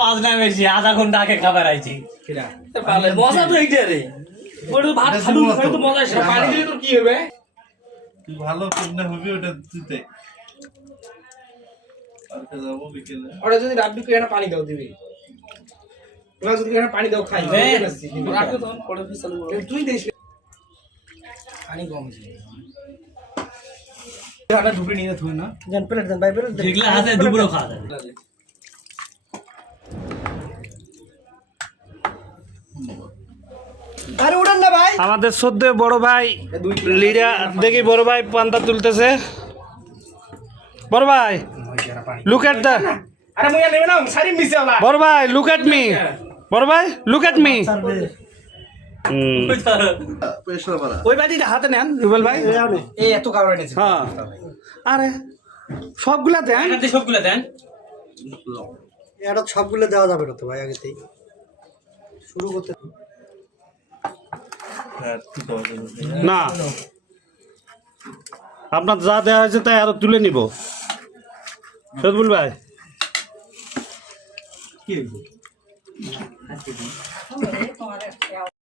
বাজনা বেশি আধা ঘন্টা আগে খাবার আইছি মজা তো এইটা রে ভাত খালু তো মজা পানি দিলে তোর কি হবে তুই ভালো কেমনে হবে ওটা দিতে আর যাবো বিকেলে ওরা যদি রাত দুপুরে একটা পানি দাও দিবি তোরা যদি একটা পানি দাও খাই রাখো তখন পরে ফিসাল তুই দেশ পানি কম আছে এটা ঢুকে নিয়ে তুই না জান প্লেট দেন ভাই প্লেট দেখলে হাতে দুপুরও খাওয়া যাবে আরে উড়ান না ভাই আমাদের সদ্য বড় ভাই লিডা দেখি বড় ভাই পান্তা তুলতেছে বড় ভাই লুক এট দা আরে মুইয়া নেবে না সারি মিছে ওলা বড় ভাই লুক এট মি বড় ভাই লুক এট মি প্রেসার বাড়া ওই বাটিটা হাতে নেন রুবেল ভাই এই এত কারণ এনেছে হ্যাঁ আরে সবগুলা দেন এখানে সবগুলো দেন এটা সবগুলো দেওয়া যাবে না তো ভাই আগেতেই শুরু করতে না আপনার যা দেওয়া হয়েছে তাই আরো তুলে নিব সদবুল ভাই কি